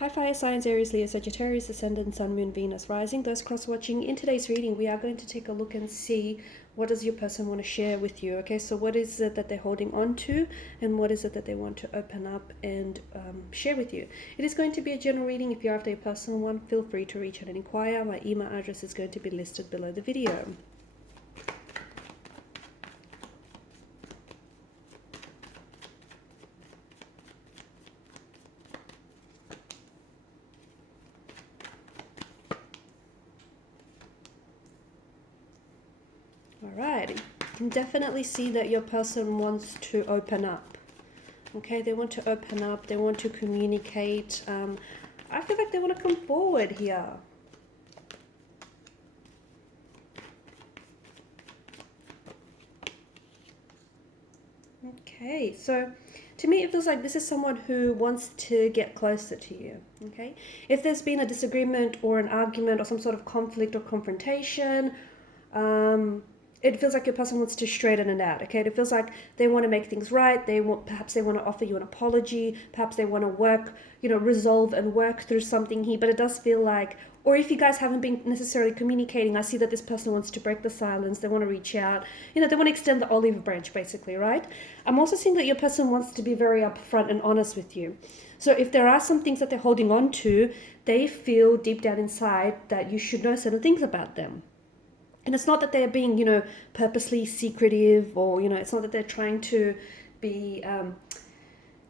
Hi fire signs, Aries, Leo, Sagittarius, Ascendant, Sun, Moon, Venus, Rising. Those cross-watching, in today's reading, we are going to take a look and see what does your person want to share with you, okay? So what is it that they're holding on to, and what is it that they want to open up and share with you? It is going to be a general reading. If you're after a personal one, feel free to reach out and inquire. My email address is going to be listed below the video. Alright, you can definitely see that your person wants to open up. Okay, they want to open up, they want to communicate. I feel like they want to come forward here. Okay, so to me it feels like this is someone who wants to get closer to you. Okay, if there's been a disagreement or an argument or some sort of conflict or confrontation, it feels like your person wants to straighten it out. Okay, it feels like they want to make things right. Perhaps they want to offer you an apology. Perhaps they want to work, resolve and work through something here. But it does feel like, or if you guys haven't been necessarily communicating, I see that this person wants to break the silence. They want to reach out. They want to extend the olive branch, basically, right? I'm also seeing that your person wants to be very upfront and honest with you. So if there are some things that they're holding on to, they feel deep down inside that you should know certain things about them. And it's not that they're being, purposely secretive, or, it's not that they're trying to be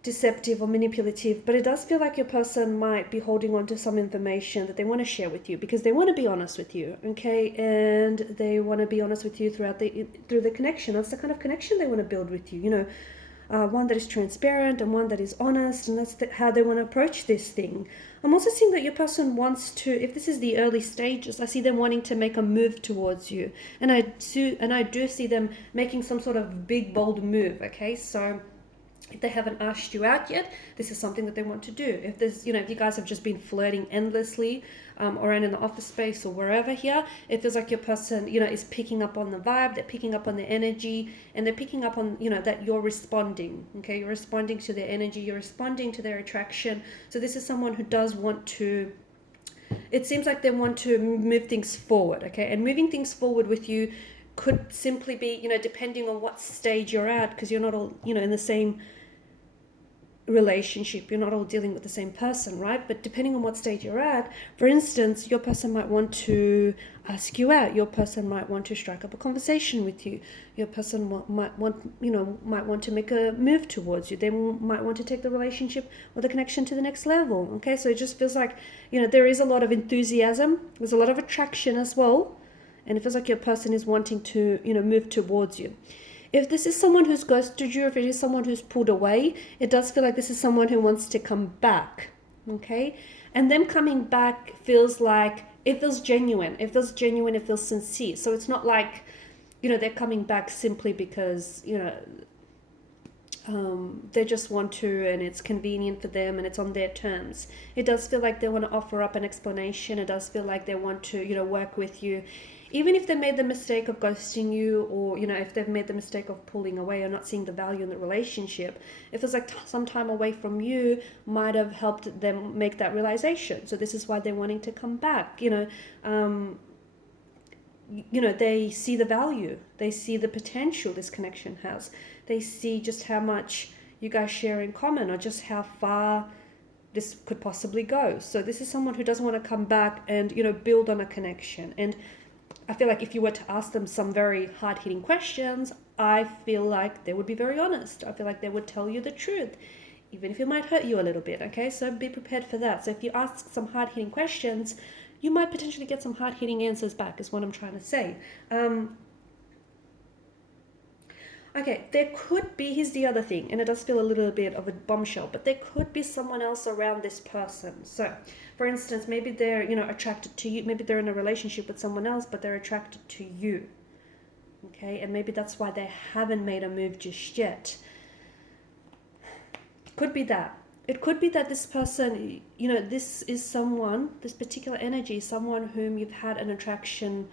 deceptive or manipulative, but it does feel like your person might be holding on to some information that they want to share with you because they want to be honest with you, okay? And they want to be honest with you through the connection. That's the kind of connection they want to build with you, one that is transparent and one that is honest, and that's how they want to approach this thing. I'm also seeing that your person wants to, if this is the early stages, I see them wanting to make a move towards you, and I do see them making some sort of big, bold move, okay? So if they haven't asked you out yet, this is something that they want to do. If there's, if you guys have just been flirting endlessly, around in the office space or wherever here, it feels like your person, is picking up on the vibe, they're picking up on the energy, and they're picking up on, that you're responding, okay? You're responding to their energy, you're responding to their attraction. So this is someone who does want to, it seems like they want to move things forward, okay? And moving things forward with you could simply be, depending on what stage you're at, because you're not all, in the same relationship, you're not all dealing with the same person, right? But depending on what stage you're at, for instance, your person might want to ask you out, your person might want to strike up a conversation with you, your person might want to make a move towards you, they might want to take the relationship or the connection to the next level, okay? So it just feels like, there is a lot of enthusiasm, there's a lot of attraction as well, and it feels like your person is wanting to, move towards you. If this is someone who's ghosted you, if it is someone who's pulled away, it does feel like this is someone who wants to come back, okay? And them coming back feels like, it feels genuine. It feels genuine, it feels sincere. So it's not like, they're coming back simply because, they just want to and it's convenient for them and it's on their terms. It does feel like they want to offer up an explanation. It does feel like they want to, work with you. Even if they made the mistake of ghosting you, or, if they've made the mistake of pulling away or not seeing the value in the relationship, it feels like some time away from you might have helped them make that realization. So this is why they're wanting to come back. They see the value. They see the potential this connection has. They see just how much you guys share in common, or just how far this could possibly go. So this is someone who doesn't want to come back and, build on a connection. And I feel like if you were to ask them some very hard-hitting questions, I feel like they would be very honest. I feel like they would tell you the truth, even if it might hurt you a little bit, okay? So be prepared for that. So if you ask some hard-hitting questions, you might potentially get some hard-hitting answers back, is what I'm trying to say. Okay, there could be, here's the other thing, and it does feel a little bit of a bombshell, but there could be someone else around this person. So, for instance, maybe they're, attracted to you, maybe they're in a relationship with someone else, but they're attracted to you, okay? And maybe that's why they haven't made a move just yet. Could be that. It could be that this person, this is someone, this particular energy, someone whom you've had an attraction,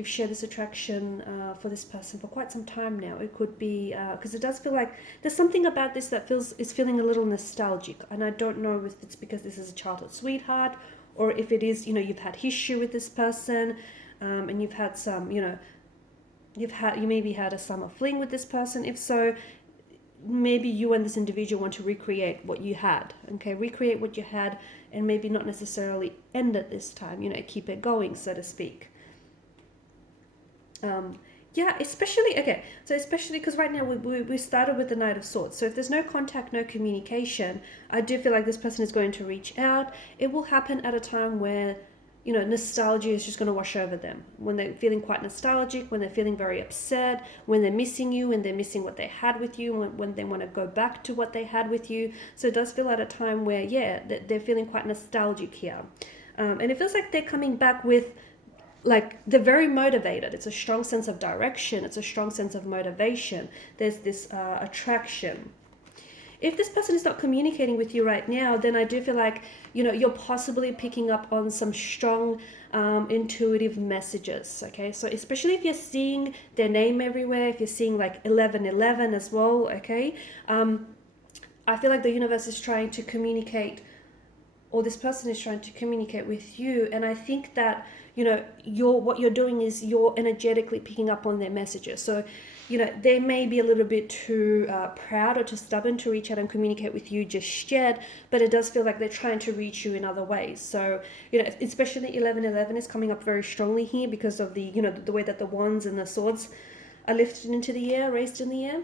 you've shared this attraction for this person for quite some time now. It could be because it does feel like there's something about this that is feeling a little nostalgic, and I don't know if it's because this is a childhood sweetheart, or if it is, you've had history with this person, and you've had some, you maybe had a summer fling with this person. If so, maybe you and this individual want to recreate what you had, okay? Recreate what you had, and maybe not necessarily end it this time, keep it going, so to speak. Yeah, especially because right now we started with the Knight of Swords. So if there's no contact, no communication, I do feel like this person is going to reach out. It will happen at a time where nostalgia is just going to wash over them, when they're feeling quite nostalgic, when they're feeling very upset, when they're missing you, when they're missing what they had with you, when they want to go back to what they had with you. So it does feel at a time where, they're feeling quite nostalgic here. And it feels like they're coming back with, they're very motivated. It's a strong sense of direction. It's a strong sense of motivation. There's this attraction. If this person is not communicating with you right now, then I do feel like, you're possibly picking up on some strong intuitive messages, okay? So especially if you're seeing their name everywhere, if you're seeing 1111 as well, okay? I feel like the universe is trying to communicate, or this person is trying to communicate with you, and I think that, what you're doing is you're energetically picking up on their messages. So, they may be a little bit too proud or too stubborn to reach out and communicate with you just yet, but it does feel like they're trying to reach you in other ways. So, especially 1111 is coming up very strongly here because of the, the way that the wands and the swords are lifted into the air, raised in the air.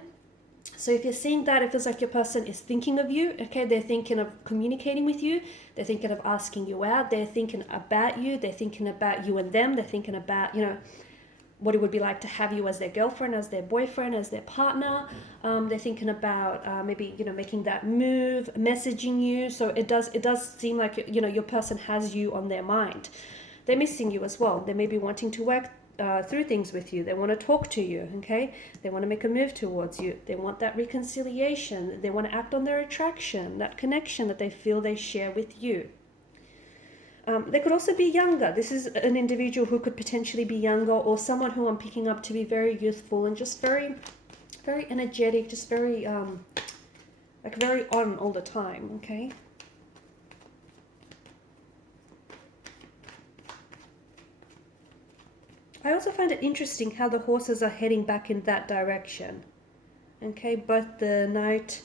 So if you're seeing that, it feels like your person is thinking of you, okay? They're thinking of communicating with you. They're thinking of asking you out. They're thinking about you. They're thinking about you and them. They're thinking about, what it would be like to have you as their girlfriend, as their boyfriend, as their partner. They're thinking about maybe, making that move, messaging you. So it does seem like, your person has you on their mind. They're missing you as well. They may be wanting to work through things with you. They want to talk to you, okay? They want to make a move towards you. They want that reconciliation. They want to act on their attraction, that connection that they feel they share with you. They could also be younger. This is an individual who could potentially be younger, or someone who I'm picking up to be very youthful and just very, very energetic, just very, very on all the time, okay? I also find it interesting how the horses are heading back in that direction. Okay, both the knights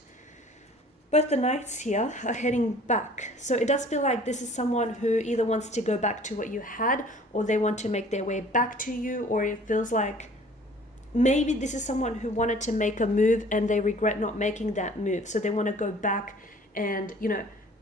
here are heading back. So it does feel like this is someone who either wants to go back to what you had, or they want to make their way back to you, or it feels like maybe this is someone who wanted to make a move and they regret not making that move. So they want to go back and,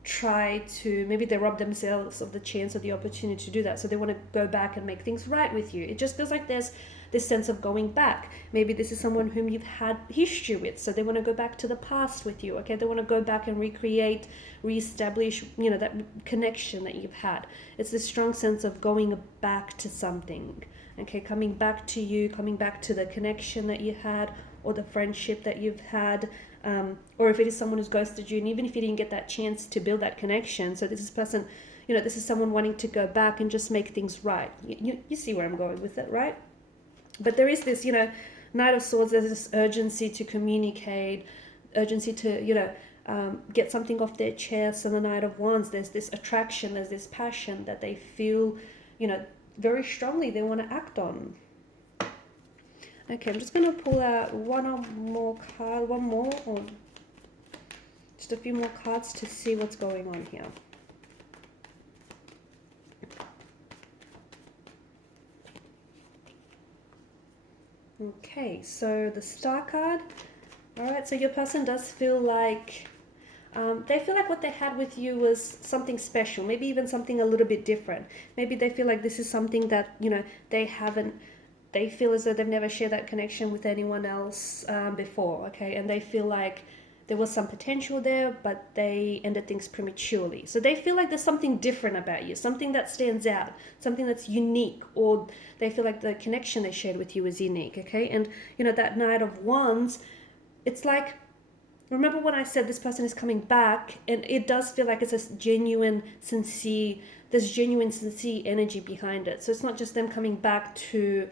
try to, maybe they rob themselves of the chance or the opportunity to do that. So they want to go back and make things right with you. It just feels like there's this sense of going back. Maybe this is someone whom you've had history with, so they want to go back to the past with you, okay? They want to go back and recreate, reestablish, that connection that you've had. It's this strong sense of going back to something, okay? Coming back to you, coming back to the connection that you had, or the friendship that you've had, or if it is someone who's ghosted you, and even if you didn't get that chance to build that connection, so this is person, this is someone wanting to go back and just make things right. You see where I'm going with it, right? But there is this, Knight of Swords, there's this urgency to communicate, urgency to, get something off their chest. And the Knight of Wands, there's this attraction, there's this passion that they feel, very strongly they want to act on. Okay, I'm just going to pull out one more, or just a few more cards to see what's going on here. Okay, so the Star card. All right, so your person does feel like, they feel like what they had with you was something special, maybe even something a little bit different. Maybe they feel like this is something that, they feel as though they've never shared that connection with anyone else before, okay? And they feel like there was some potential there, but they ended things prematurely. So they feel like there's something different about you, something that stands out, something that's unique, or they feel like the connection they shared with you is unique, okay? And, that Knight of Wands, it's like Remember when I said this person is coming back, and it does feel like it's a genuine, sincere, there's genuine, sincere energy behind it. So it's not just them coming back to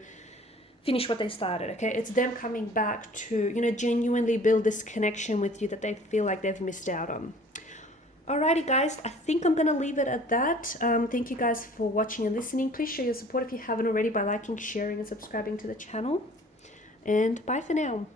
finish what they started, okay? It's them coming back to, you know, genuinely build this connection with you that they feel like they've missed out on. Alrighty guys, I think I'm going to leave it at that. Thank you guys for watching and listening. Please show your support if you haven't already by liking, sharing and subscribing to the channel. And bye for now.